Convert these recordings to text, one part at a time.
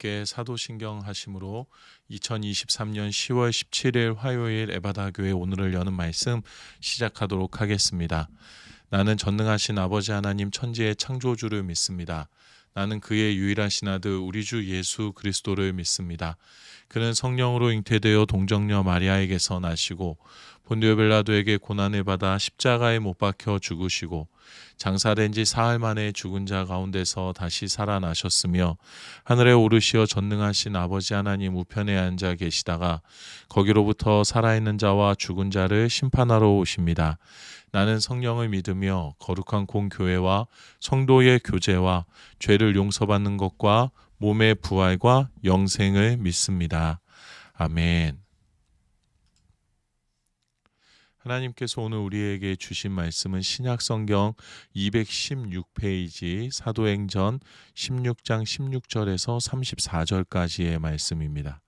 함께 사도신경 하심으로 2023년 10월 17일 화요일 에바다 교회 오늘을 여는 말씀 시작하도록 하겠습니다. 나는 전능하신 아버지 하나님 천지의 창조주를 믿습니다. 나는 그의 유일하신 아들 우리 주 예수 그리스도를 믿습니다. 그는 성령으로 잉태되어 동정녀 마리아에게서 나시고 본디오 빌라도에게 고난을 받아 십자가에 못 박혀 죽으시고 장사된 지 사흘 만에 죽은 자 가운데서 다시 살아나셨으며 하늘에 오르시어 전능하신 아버지 하나님 우편에 앉아 계시다가 거기로부터 살아있는 자와 죽은 자를 심판하러 오십니다. 나는 성령을 믿으며 거룩한 공교회와 성도의 교제와 죄를 용서받는 것과 몸의 부활과 영생을 믿습니다. 아멘. 하나님께서 오늘 우리에게 주신 말씀은 신약성경 216페이지 사도행전 16장 16절에서 34절까지의 말씀입니다.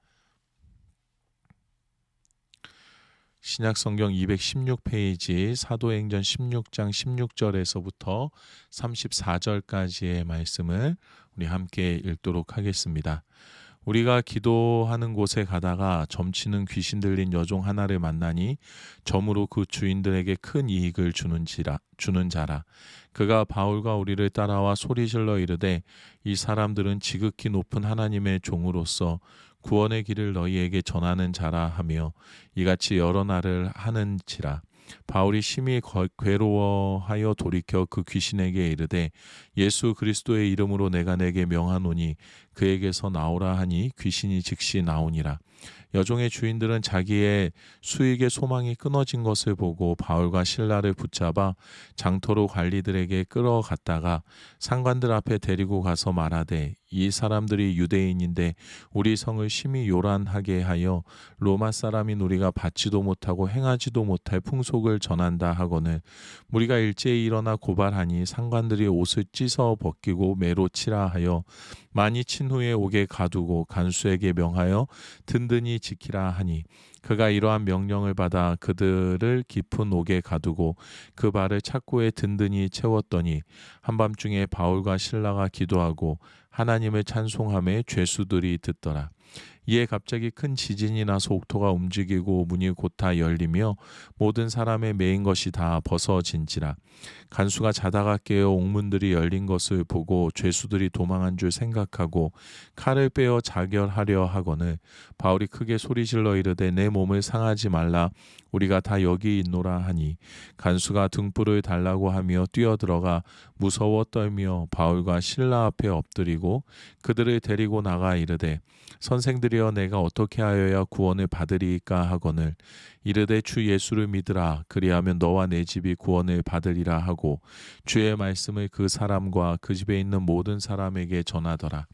신약성경 216페이지 사도행전 16장 16절에서부터 34절까지의 말씀을 우리 함께 읽도록 하겠습니다. 우리가 기도하는 곳에 가다가 점치는 귀신 들린 여종 하나를 만나니 점으로 그 주인들에게 큰 이익을 주는 자라. 그가 바울과 우리를 따라와 소리질러 이르되 이 사람들은 지극히 높은 하나님의 종으로서 구원의 길을 너희에게 전하는 자라 하며 이같이 여러 날을 하는지라. 바울이 심히 괴로워하여 돌이켜 그 귀신에게 이르되 예수 그리스도의 이름으로 내가 내게 명하노니 그에게서 나오라 하니 귀신이 즉시 나오니라. 여종의 주인들은 자기의 수익의 소망이 끊어진 것을 보고 바울과 실라를 붙잡아 장터로 관리들에게 끌어갔다가 상관들 앞에 데리고 가서 말하되 이 사람들이 유대인인데 우리 성을 심히 요란하게 하여 로마 사람인 우리가 받지도 못하고 행하지도 못할 풍속을 전한다 하거늘 우리가 일제히 일어나 고발하니 상관들이 옷을 찢어 벗기고 매로 치라 하여 많이 친 후에 옥에 가두고 간수에게 명하여 든든히 지키라 하니 그가 이러한 명령을 받아 그들을 깊은 옥에 가두고 그 발을 착고에 든든히 채웠더니 한밤중에 바울과 실라가 기도하고 하나님을 찬송하며 죄수들이 듣더라. 이에 갑자기 큰 지진이 나서 옥토가 움직이고 문이 곧 다 열리며 모든 사람의 매인 것이 다 벗어진지라. 간수가 자다가 깨어 옥문들이 열린 것을 보고 죄수들이 도망한 줄 생각하고 칼을 빼어 자결하려 하거늘 바울이 크게 소리질러 이르되 내 몸을 상하지 말라 우리가 다 여기 있노라 하니 간수가 등불을 달라고 하며 뛰어들어가 무서워 떨며 바울과 실라 앞에 엎드리고 그들을 데리고 나가 이르되 선생들이여 내가 어떻게 하여야 구원을 받으리이까 하거늘 이르되 주 예수를 믿으라 그리하면 너와 내 집이 구원을 받으리라 하고 주의 말씀을 그 사람과 그 집에 있는 모든 사람에게 전하더라.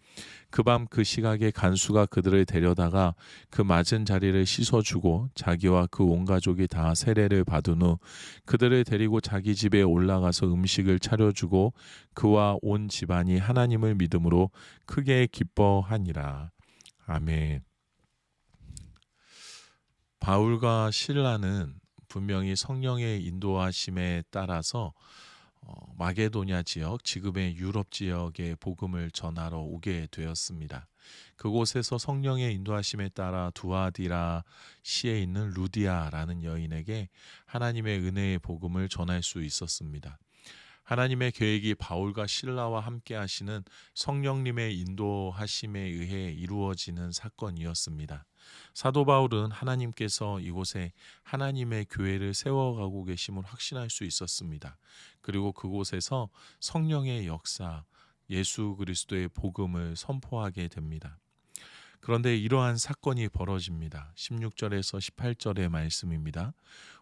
그 밤 그 시각에 간수가 그들을 데려다가 그 맞은 자리를 씻어주고 자기와 그 온 가족이 다 세례를 받은 후 그들을 데리고 자기 집에 올라가서 음식을 차려주고 그와 온 집안이 하나님을 믿음으로 크게 기뻐하니라. 아멘. 바울과 실라는 분명히 성령의 인도하심에 따라서 마게도냐 지역, 지금의 유럽 지역의 복음을 전하러 오게 되었습니다. 그곳에서 성령의 인도하심에 따라 두아디라 시에 있는 루디아라는 여인에게 하나님의 은혜의 복음을 전할 수 있었습니다. 하나님의 계획이 바울과 실라와 함께 하시는 성령님의 인도하심에 의해 이루어지는 사건이었습니다. 사도 바울은 하나님께서 이곳에 하나님의 교회를 세워가고 계심을 확신할 수 있었습니다. 그리고 그곳에서 성령의 역사, 예수 그리스도의 복음을 선포하게 됩니다. 그런데 이러한 사건이 벌어집니다. 16절에서 18절의 말씀입니다.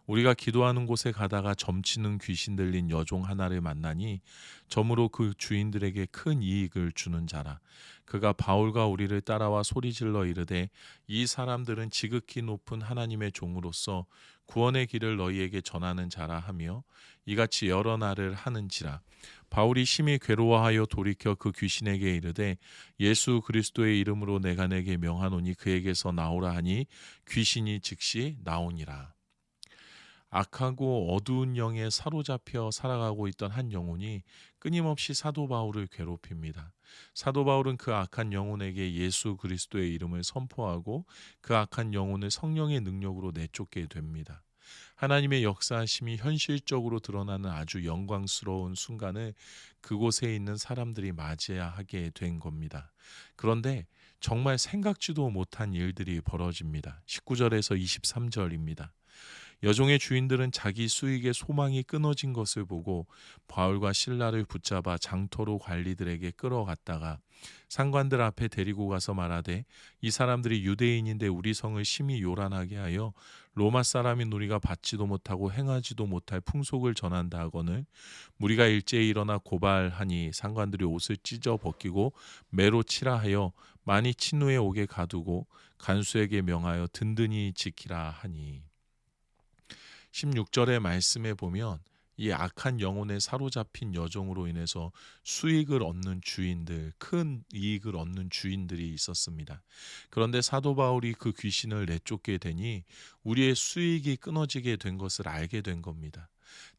우리가 기도하는 곳에 가다가 점치는 귀신 들린 여종 하나를 만나니 점으로 그 주인들에게 큰 이익을 주는 자라. 그가 바울과 우리를 따라와 소리질러 이르되 이 사람들은 지극히 높은 하나님의 종으로서 구원의 길을 너희에게 전하는 자라 하며 이같이 여러 날을 하는지라. 바울이 심히 괴로워하여 돌이켜 그 귀신에게 이르되 예수 그리스도의 이름으로 내가 내게 명하노니 그에게서 나오라 하니 귀신이 즉시 나오니라. 악하고 어두운 영에 사로잡혀 살아가고 있던 한 영혼이 끊임없이 사도 바울을 괴롭힙니다. 사도 바울은 그 악한 영혼에게 예수 그리스도의 이름을 선포하고 그 악한 영혼을 성령의 능력으로 내쫓게 됩니다. 하나님의 역사하심이 현실적으로 드러나는 아주 영광스러운 순간을 그곳에 있는 사람들이 맞이해야 하게 된 겁니다. 그런데 정말 생각지도 못한 일들이 벌어집니다. 19절에서 23절입니다. 여종의 주인들은 자기 수익의 소망이 끊어진 것을 보고 바울과 실라를 붙잡아 장터로 관리들에게 끌어갔다가 상관들 앞에 데리고 가서 말하되, 이 사람들이 유대인인데 우리 성을 심히 요란하게 하여 로마 사람인 우리가 받지도 못하고 행하지도 못할 풍속을 전한다 하거늘 무리가 일제히 일어나 고발하니 상관들이 옷을 찢어 벗기고 매로 치라 하여 많이 친 후에 옥에 가두고 간수에게 명하여 든든히 지키라 하니. 16절의 말씀에 보면 이 악한 영혼에 사로잡힌 여종으로 인해서 수익을 얻는 주인들, 큰 이익을 얻는 주인들이 있었습니다. 그런데 사도 바울이 그 귀신을 내쫓게 되니 우리의 수익이 끊어지게 된 것을 알게 된 겁니다.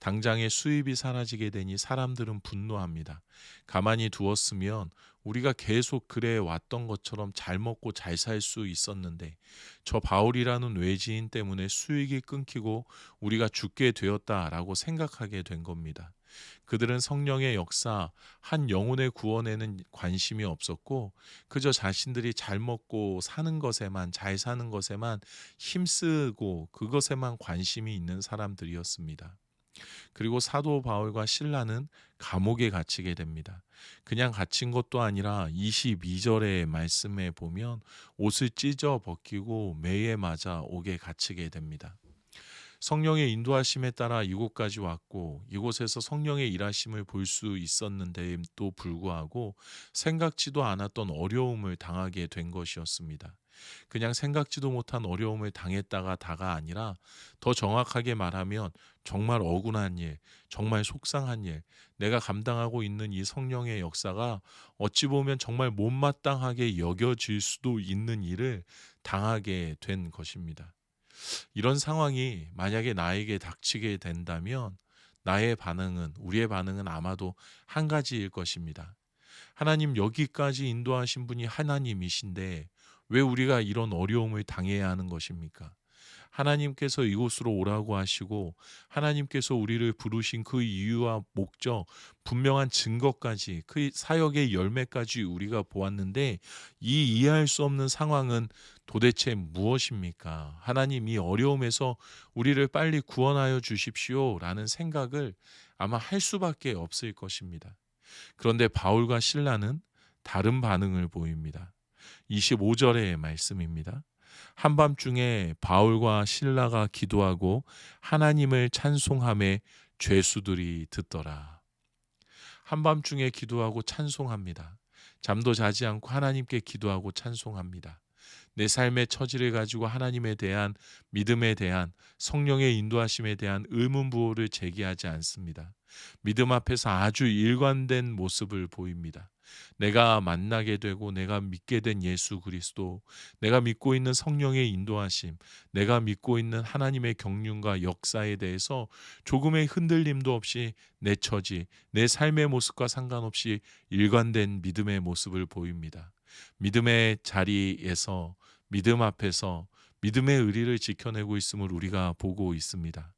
당장의 수입이 사라지게 되니 사람들은 분노합니다. 가만히 두었으면 우리가 계속 그래 왔던 것처럼 잘 먹고 잘 살 수 있었는데 저 바울이라는 외지인 때문에 수익이 끊기고 우리가 죽게 되었다라고 생각하게 된 겁니다. 그들은 성령의 역사, 한 영혼의 구원에는 관심이 없었고 그저 자신들이 잘 먹고 사는 것에만, 잘 사는 것에만 힘쓰고 그것에만 관심이 있는 사람들이었습니다. 그리고 사도 바울과 실라는 감옥에 갇히게 됩니다. 그냥 갇힌 것도 아니라 22절의 말씀에 보면 옷을 찢어 벗기고 매에 맞아 옥에 갇히게 됩니다. 성령의 인도하심에 따라 이곳까지 왔고 이곳에서 성령의 일하심을 볼 수 있었는데도 불구하고 생각지도 않았던 어려움을 당하게 된 것이었습니다. 그냥 생각지도 못한 어려움을 당했다가 다가 아니라 더 정확하게 말하면 정말 억울한 일, 정말 속상한 일, 내가 감당하고 있는 이 성령의 역사가 어찌 보면 정말 못마땅하게 여겨질 수도 있는 일을 당하게 된 것입니다. 이런 상황이 만약에 나에게 닥치게 된다면 나의 반응은, 우리의 반응은 아마도 한 가지일 것입니다. 하나님, 여기까지 인도하신 분이 하나님이신데 왜 우리가 이런 어려움을 당해야 하는 것입니까? 하나님께서 이곳으로 오라고 하시고 하나님께서 우리를 부르신 그 이유와 목적, 분명한 증거까지, 그 사역의 열매까지 우리가 보았는데 이 이해할 수 없는 상황은 도대체 무엇입니까? 하나님, 이 어려움에서 우리를 빨리 구원하여 주십시오 라는 생각을 아마 할 수밖에 없을 것입니다. 그런데 바울과 실라는 다른 반응을 보입니다. 25절의 말씀입니다. 한밤중에 바울과 실라가 기도하고 하나님을 찬송함에 죄수들이 듣더라. 한밤중에 기도하고 찬송합니다. 잠도 자지 않고 하나님께 기도하고 찬송합니다. 내 삶의 처지를 가지고 하나님에 대한 믿음에 대한 성령의 인도하심에 대한 의문부호를 제기하지 않습니다. 믿음 앞에서 아주 일관된 모습을 보입니다. 내가 만나게 되고 내가 믿게 된 예수 그리스도, 내가 믿고 있는 성령의 인도하심, 내가 믿고 있는 하나님의 경륜과 역사에 대해서 조금의 흔들림도 없이 내 처지, 내 삶의 모습과 상관없이 일관된 믿음의 모습을 보입니다. 믿음의 자리에서, 믿음 앞에서 믿음의 의리를 지켜내고 있음을 우리가 보고 있습니다.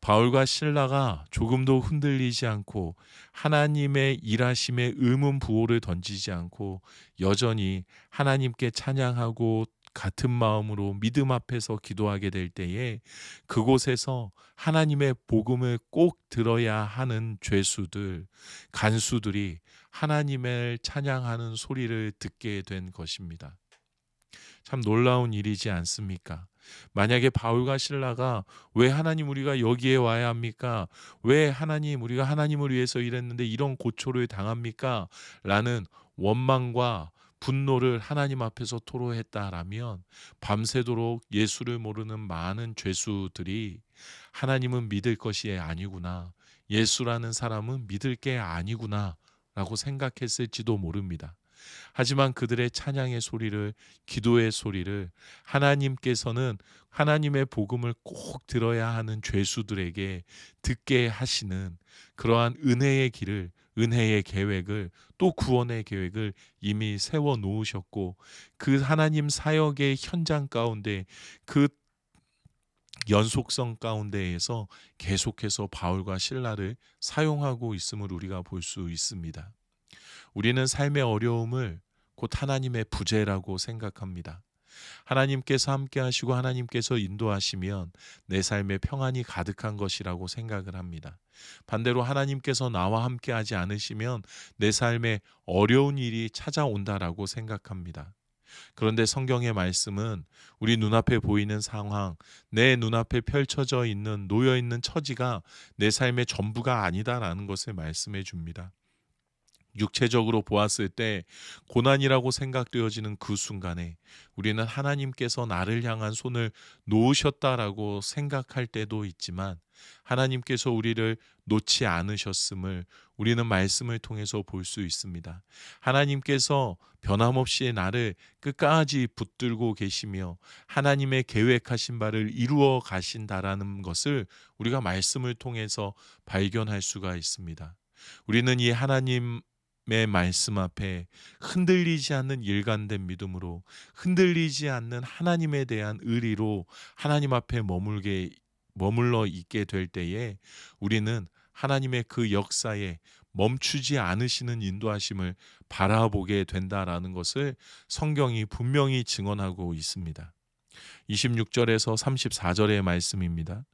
바울과 실라가 조금도 흔들리지 않고 하나님의 일하심에 의문 부호를 던지지 않고 여전히 하나님께 찬양하고 같은 마음으로 믿음 앞에서 기도하게 될 때에 그곳에서 하나님의 복음을 꼭 들어야 하는 죄수들, 간수들이 하나님을 찬양하는 소리를 듣게 된 것입니다. 참 놀라운 일이지 않습니까? 만약에 바울과 실라가 왜 하나님 우리가 여기에 와야 합니까? 왜 하나님 우리가 하나님을 위해서 일했는데 이런 고초를 당합니까? 라는 원망과 분노를 하나님 앞에서 토로했다라면 밤새도록 예수를 모르는 많은 죄수들이 하나님은 믿을 것이 아니구나, 예수라는 사람은 믿을 게 아니구나 라고 생각했을지도 모릅니다. 하지만 그들의 찬양의 소리를, 기도의 소리를 하나님께서는 하나님의 복음을 꼭 들어야 하는 죄수들에게 듣게 하시는 그러한 은혜의 길을, 은혜의 계획을, 또 구원의 계획을 이미 세워 놓으셨고, 그 하나님 사역의 현장 가운데, 그 연속성 가운데에서 계속해서 바울과 실라를 사용하고 있음을 우리가 볼 수 있습니다. 우리는 삶의 어려움을 곧 하나님의 부재라고 생각합니다. 하나님께서 함께 하시고 하나님께서 인도하시면 내 삶에 평안이 가득한 것이라고 생각을 합니다. 반대로 하나님께서 나와 함께 하지 않으시면 내 삶에 어려운 일이 찾아온다라고 생각합니다. 그런데 성경의 말씀은 우리 눈앞에 보이는 상황, 내 눈앞에 펼쳐져 있는, 놓여 있는 처지가 내 삶의 전부가 아니다라는 것을 말씀해 줍니다. 육체적으로 보았을 때 고난이라고 생각되어지는 그 순간에 우리는 하나님께서 나를 향한 손을 놓으셨다라고 생각할 때도 있지만, 하나님께서 우리를 놓지 않으셨음을 우리는 말씀을 통해서 볼 수 있습니다. 하나님께서 변함없이 나를 끝까지 붙들고 계시며 하나님의 계획하신 바를 이루어 가신다라는 것을 우리가 말씀을 통해서 발견할 수가 있습니다. 우리는 이 하나님의 말씀 앞에 흔들리지 않는 일관된 믿음으로, 흔들리지 않는 하나님에 대한 의리로 하나님 앞에 머물러 있게 될 때에 우리는 하나님의 그 역사에 멈추지 않으시는 인도하심을 바라보게 된다라는 것을 성경이 분명히 증언하고 있습니다. 26절에서 34절의 말씀입니다.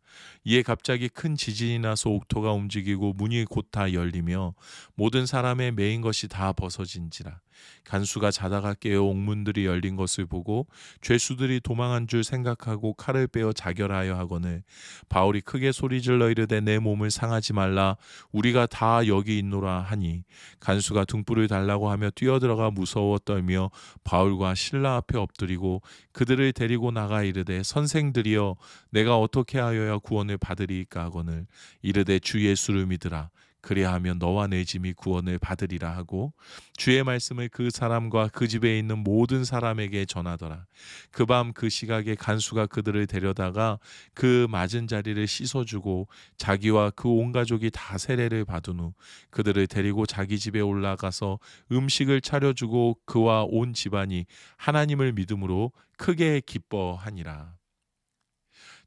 이에 갑자기 큰 지진이 나서 옥토가 움직이고 문이 곧 다 열리며 모든 사람의 매인 것이 다 벗어진지라. 간수가 자다가 깨어 옥문들이 열린 것을 보고 죄수들이 도망한 줄 생각하고 칼을 빼어 자결하여 하거늘 바울이 크게 소리질러 이르되 내 몸을 상하지 말라, 우리가 다 여기 있노라 하니 간수가 등불을 달라고 하며 뛰어들어가 무서워 떨며 바울과 실라 앞에 엎드리고 그들을 데리고 나가 이르되 선생들이여 내가 어떻게 하여야 구원을 받으리이까 하거늘 이르되 주 예수를 믿으라, 그리하면 너와 내 짐이 구원을 받으리라 하고 주의 말씀을 그 사람과 그 집에 있는 모든 사람에게 전하더라. 그 밤 그 시각에 간수가 그들을 데려다가 그 맞은 자리를 씻어주고 자기와 그 온 가족이 다 세례를 받은 후 그들을 데리고 자기 집에 올라가서 음식을 차려주고 그와 온 집안이 하나님을 믿음으로 크게 기뻐하니라.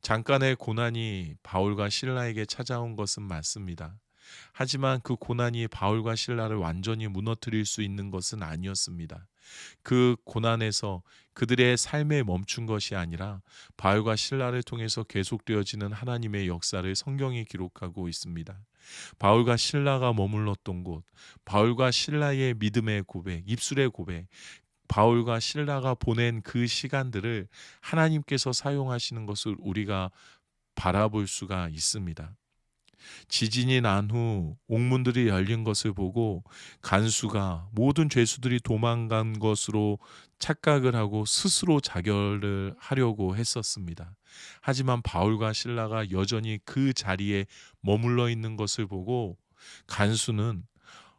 잠깐의 고난이 바울과 실라에게 찾아온 것은 맞습니다. 하지만 그 고난이 바울과 실라를 완전히 무너뜨릴 수 있는 것은 아니었습니다. 그 고난에서 그들의 삶에 멈춘 것이 아니라 바울과 실라를 통해서 계속되어지는 하나님의 역사를 성경이 기록하고 있습니다. 바울과 실라가 머물렀던 곳, 바울과 실라의 믿음의 고백, 입술의 고백, 바울과 실라가 보낸 그 시간들을 하나님께서 사용하시는 것을 우리가 바라볼 수가 있습니다. 지진이 난 후 옥문들이 열린 것을 보고 간수가 모든 죄수들이 도망간 것으로 착각을 하고 스스로 자결을 하려고 했었습니다. 하지만 바울과 실라가 여전히 그 자리에 머물러 있는 것을 보고 간수는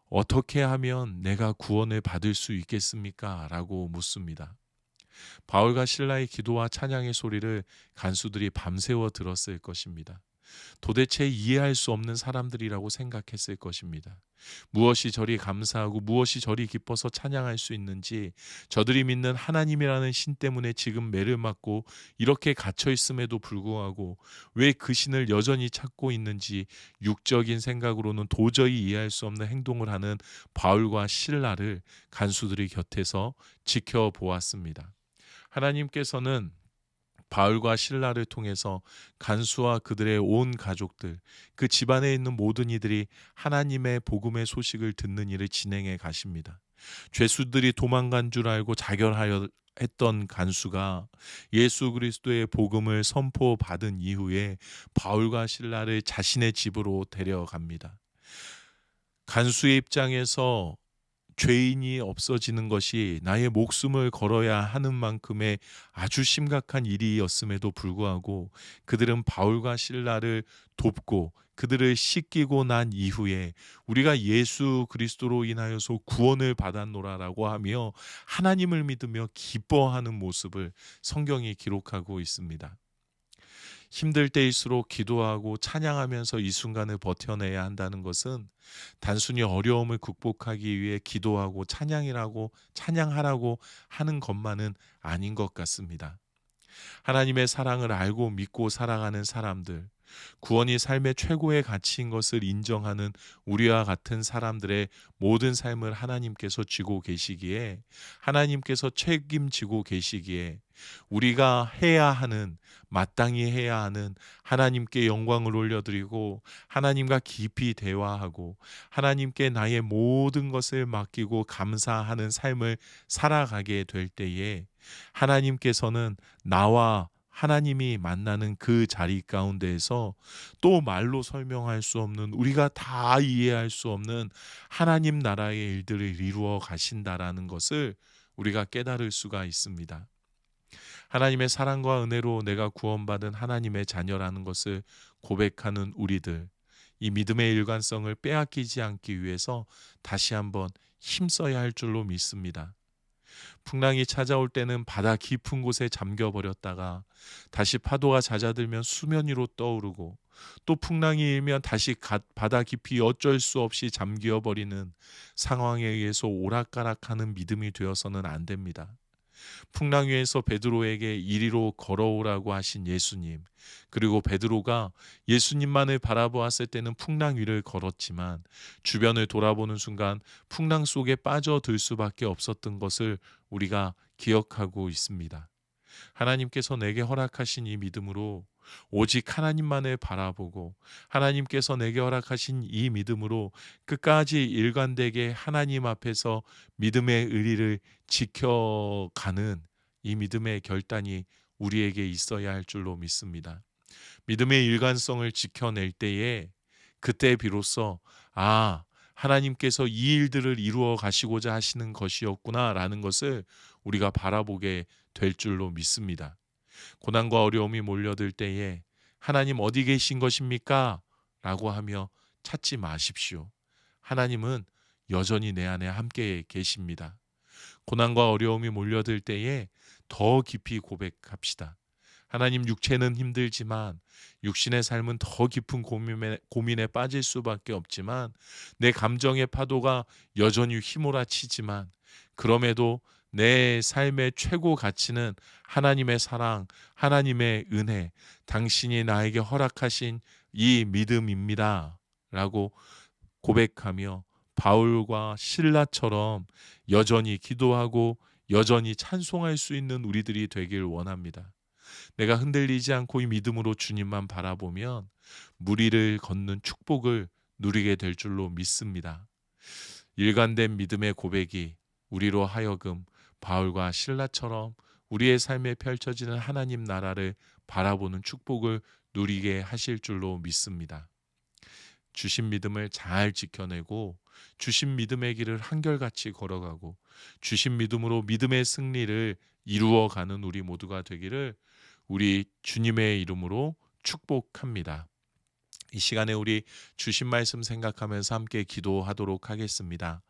어떻게 하면 내가 구원을 받을 수 있겠습니까? 라고 묻습니다. 바울과 실라의 기도와 찬양의 소리를 간수들이 밤새워 들었을 것입니다. 도대체 이해할 수 없는 사람들이라고 생각했을 것입니다. 무엇이 저리 감사하고 무엇이 저리 기뻐서 찬양할 수 있는지, 저들이 믿는 하나님이라는 신 때문에 지금 매를 맞고 이렇게 갇혀 있음에도 불구하고 왜 그 신을 여전히 찾고 있는지 육적인 생각으로는 도저히 이해할 수 없는 행동을 하는 바울과 실라를 간수들이 곁에서 지켜보았습니다. 하나님께서는 바울과 실라를 통해서 간수와 그들의 온 가족들, 그 집안에 있는 모든 이들이 하나님의 복음의 소식을 듣는 일을 진행해 가십니다. 죄수들이 도망간 줄 알고 자결하여 했던 간수가 예수 그리스도의 복음을 선포받은 이후에 바울과 실라를 자신의 집으로 데려갑니다. 간수의 입장에서 죄인이 없어지는 것이 나의 목숨을 걸어야 하는 만큼의 아주 심각한 일이었음에도 불구하고 그들은 바울과 실라를 돕고 그들을 씻기고 난 이후에 우리가 예수 그리스도로 인하여서 구원을 받았노라라고 하며 하나님을 믿으며 기뻐하는 모습을 성경이 기록하고 있습니다. 힘들 때일수록 기도하고 찬양하면서 이 순간을 버텨내야 한다는 것은 단순히 어려움을 극복하기 위해 기도하고 찬양하라고 하는 것만은 아닌 것 같습니다. 하나님의 사랑을 알고 믿고 살아가는 사람들, 구원이 삶의 최고의 가치인 것을 인정하는 우리와 같은 사람들의 모든 삶을 하나님께서 쥐고 계시기에, 하나님께서 책임지고 계시기에 우리가 해야 하는, 마땅히 해야 하는 하나님께 영광을 올려드리고 하나님과 깊이 대화하고 하나님께 나의 모든 것을 맡기고 감사하는 삶을 살아가게 될 때에 하나님께서는 나와 하나님이 만나는 그 자리 가운데에서 또 말로 설명할 수 없는, 우리가 다 이해할 수 없는 하나님 나라의 일들을 이루어 가신다라는 것을 우리가 깨달을 수가 있습니다. 하나님의 사랑과 은혜로 내가 구원받은 하나님의 자녀라는 것을 고백하는 우리들, 이 믿음의 일관성을 빼앗기지 않기 위해서 다시 한번 힘써야 할 줄로 믿습니다. 풍랑이 찾아올 때는 바다 깊은 곳에 잠겨버렸다가 다시 파도가 잦아들면 수면 위로 떠오르고, 또 풍랑이 일면 다시 바다 깊이 어쩔 수 없이 잠겨버리는 상황에 의해서 오락가락하는 믿음이 되어서는 안 됩니다. 풍랑 위에서 베드로에게 이리로 걸어오라고 하신 예수님, 그리고 베드로가 예수님만을 바라보았을 때는 풍랑 위를 걸었지만 주변을 돌아보는 순간 풍랑 속에 빠져들 수밖에 없었던 것을 우리가 기억하고 있습니다. 하나님께서 내게 허락하신 이 믿음으로 오직 하나님만을 바라보고 하나님께서 내게 허락하신 이 믿음으로 끝까지 일관되게 하나님 앞에서 믿음의 의리를 지켜가는 이 믿음의 결단이 우리에게 있어야 할 줄로 믿습니다. 믿음의 일관성을 지켜낼 때에 그때 비로소 하나님께서 이 일들을 이루어 가시고자 하시는 것이었구나라는 것을 우리가 바라보게 될 줄로 믿습니다. 고난과 어려움이 몰려들 때에 하나님 어디 계신 것입니까? 라고 하며 찾지 마십시오. 하나님은 여전히 내 안에 함께 계십니다. 고난과 어려움이 몰려들 때에 더 깊이 고백합시다. 하나님, 육체는 힘들지만, 육신의 삶은 더 깊은 고민에 빠질 수밖에 없지만, 내 감정의 파도가 여전히 휘몰아치지만, 그럼에도 내 삶의 최고 가치는 하나님의 사랑, 하나님의 은혜, 당신이 나에게 허락하신 이 믿음입니다 라고 고백하며 바울과 실라처럼 여전히 기도하고 여전히 찬송할 수 있는 우리들이 되길 원합니다. 내가 흔들리지 않고 이 믿음으로 주님만 바라보면 무리를 걷는 축복을 누리게 될 줄로 믿습니다. 일관된 믿음의 고백이 우리로 하여금 바울과 실라처럼 우리의 삶에 펼쳐지는 하나님 나라를 바라보는 축복을 누리게 하실 줄로 믿습니다. 주신 믿음을 잘 지켜내고 주신 믿음의 길을 한결같이 걸어가고 주신 믿음으로 믿음의 승리를 이루어가는 우리 모두가 되기를 우리 주님의 이름으로 축복합니다. 이 시간에 우리 주신 말씀 생각하면서 함께 기도하도록 하겠습니다.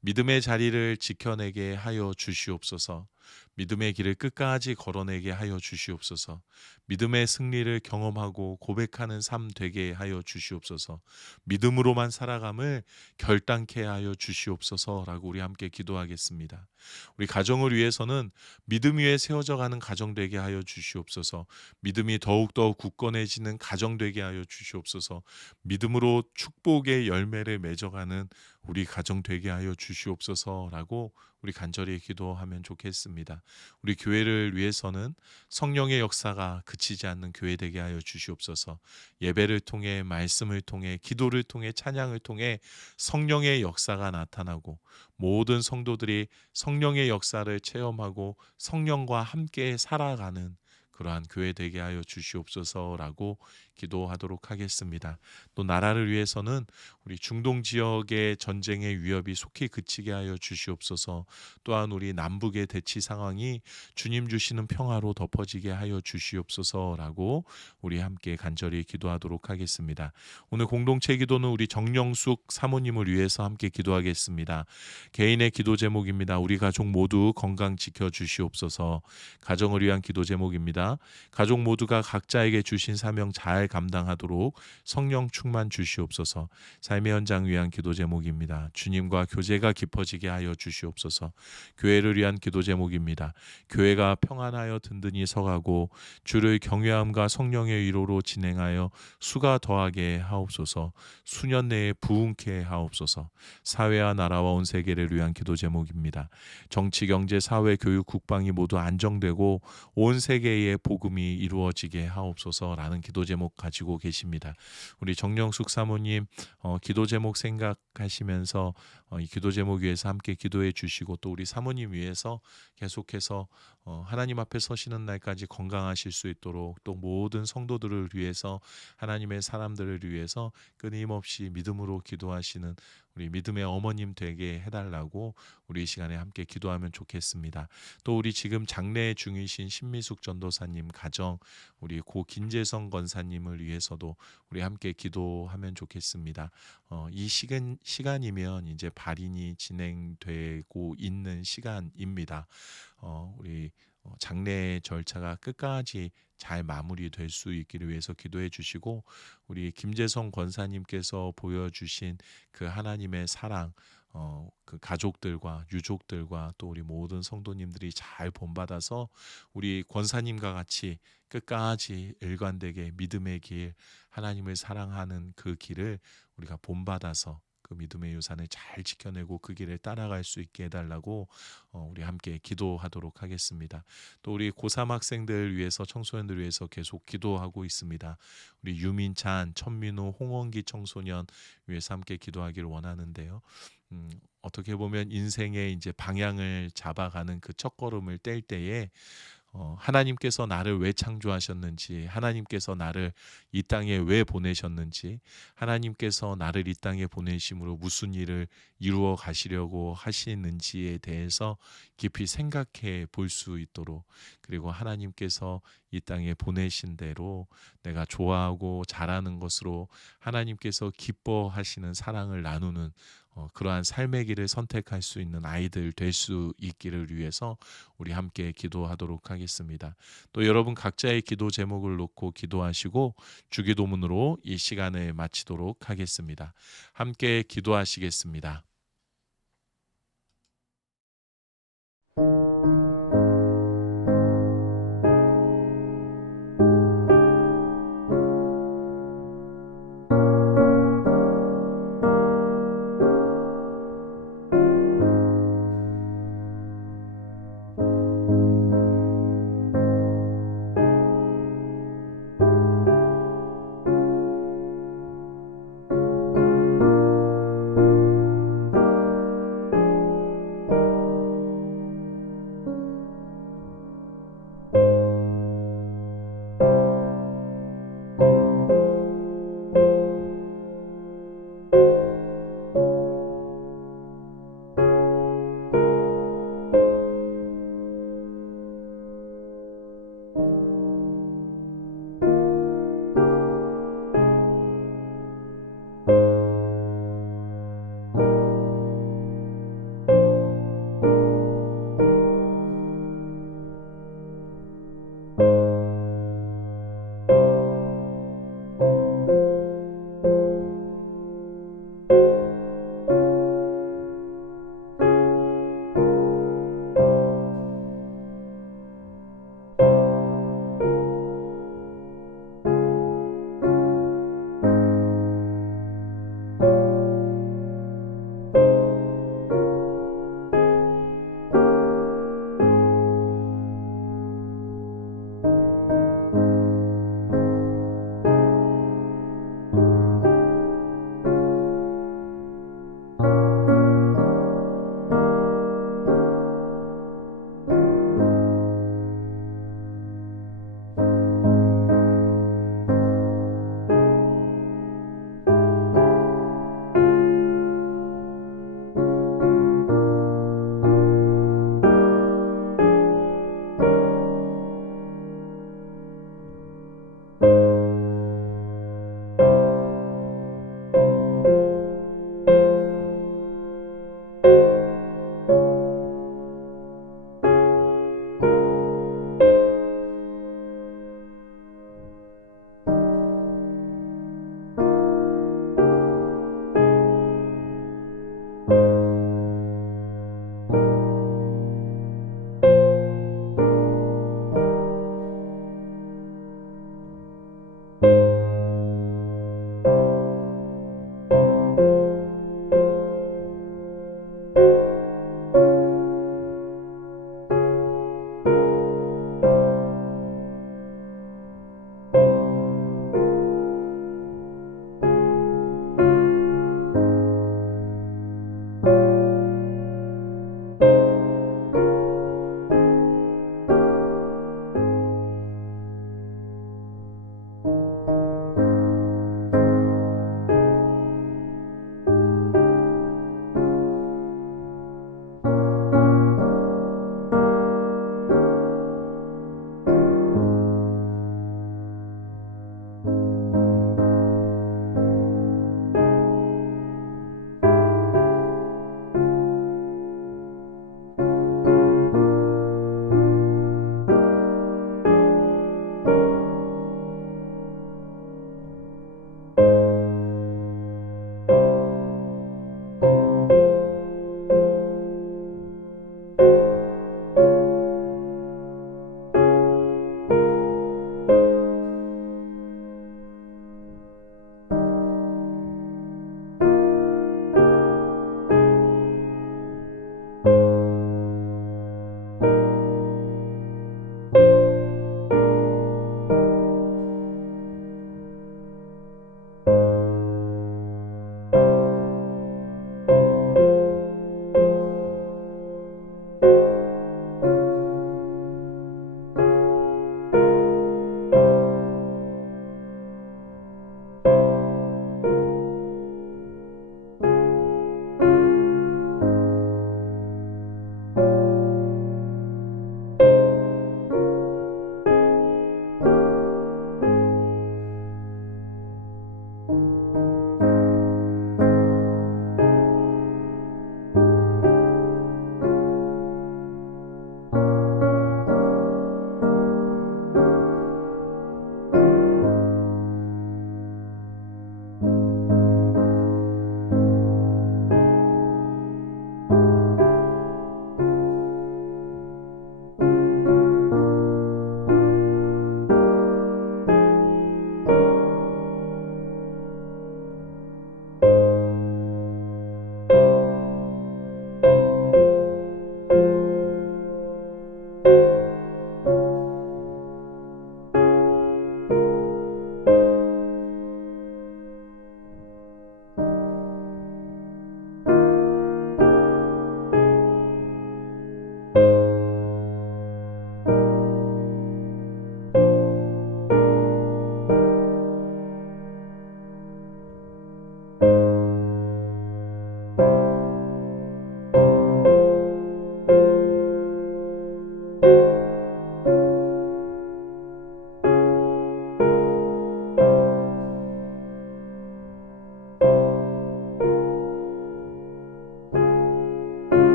믿음의 자리를 지켜내게 하여 주시옵소서. 믿음의 길을 끝까지 걸어내게 하여 주시옵소서. 믿음의 승리를 경험하고 고백하는 삶 되게 하여 주시옵소서. 믿음으로만 살아감을 결단케 하여 주시옵소서라고 우리 함께 기도하겠습니다. 우리 가정을 위해서는 믿음 위에 세워져 가는 가정 되게 하여 주시옵소서. 믿음이 더욱더 굳건해지는 가정 되게 하여 주시옵소서. 믿음으로 축복의 열매를 맺어가는 우리 가정 되게 하여 주시옵소서라고 우리 간절히 기도하면 좋겠습니다. 우리 교회를 위해서는 성령의 역사가 그치지 않는 교회 되게 하여 주시옵소서. 예배를 통해, 말씀을 통해, 기도를 통해, 찬양을 통해 성령의 역사가 나타나고 모든 성도들이 성령의 역사를 체험하고 성령과 함께 살아가는 그러한 교회 되게 하여 주시옵소서라고 기도하도록 하겠습니다. 또 나라를 위해서는 우리 중동 지역의 전쟁의 위협이 속히 그치게 하여 주시옵소서. 또한 우리 남북의 대치 상황이 주님 주시는 평화로 덮어지게 하여 주시옵소서라고 우리 함께 간절히 기도하도록 하겠습니다. 오늘 공동체 기도는 우리 정영숙 사모님을 위해서 함께 기도하겠습니다. 개인의 기도 제목입니다. 우리 가족 모두 건강 지켜 주시옵소서. 가정을 위한 기도 제목입니다. 가족 모두가 각자에게 주신 사명 잘 감당하도록 성령 충만 주시옵소서. 삶의 현장 위한 기도 제목입니다. 주님과 교제가 깊어지게 하여 주시옵소서. 교회를 위한 기도 제목입니다. 교회가 평안하여 든든히 서가고 주를 경외함과 성령의 위로로 진행하여 수가 더하게 하옵소서. 수년 내에 부흥케 하옵소서. 사회와 나라와 온 세계를 위한 기도 제목입니다. 정치, 경제, 사회, 교육, 국방이 모두 안정되고 온 세계에 복음이 이루어지게 하옵소서라는 기도 제목 가지고 계십니다. 우리 정영숙 사모님 기도 제목 생각하시면서 이 기도 제목 위해서 함께 기도해 주시고 또 우리 사모님 위해서 계속해서 하나님 앞에 서시는 날까지 건강하실 수 있도록 또 모든 성도들을 위해서 하나님의 사람들을 위해서 끊임없이 믿음으로 기도하시는 우리 믿음의 어머님 되게 해달라고 우리 이 시간에 함께 기도하면 좋겠습니다. 또 우리 지금 장례 중이신 신미숙 전도사님 가정 우리 고 김재성 권사님을 위해서도 우리 함께 기도하면 좋겠습니다. 이 시간이면 이제 발인이 진행되고 있는 시간입니다. 우리 장례 절차가 끝까지 잘 마무리될 수 있기를 위해서 기도해 주시고 우리 김재성 권사님께서 보여주신 그 하나님의 사랑 그 가족들과 유족들과 또 우리 모든 성도님들이 잘 본받아서 우리 권사님과 같이 끝까지 일관되게 믿음의 길 하나님을 사랑하는 그 길을 우리가 본받아서 그 믿음의 유산을 잘 지켜내고 그 길을 따라갈 수 있게 해달라고 우리 함께 기도하도록 하겠습니다. 또 우리 고3 학생들 위해서 청소년들 위해서 계속 기도하고 있습니다. 우리 유민찬, 천민호, 홍원기 청소년 위해서 함께 기도하기를 원하는데요. 어떻게 보면 인생의 이제 방향을 잡아가는 그 첫걸음을 뗄 때에 하나님께서 나를 왜 창조하셨는지, 하나님께서 나를 이 땅에 왜 보내셨는지, 하나님께서 나를 이 땅에 보내심으로 무슨 일을 이루어 가시려고 하시는지에 대해서 깊이 생각해 볼 수 있도록, 그리고 하나님께서 이 땅에 보내신 대로 내가 좋아하고 잘하는 것으로 하나님께서 기뻐하시는 사랑을 나누는 그러한 삶의 길을 선택할 수 있는 아이들 될 수 있기를 위해서 우리 함께 기도하도록 하겠습니다. 또 여러분 각자의 기도 제목을 놓고 기도하시고 주기도문으로 이 시간을 마치도록 하겠습니다. 함께 기도하시겠습니다.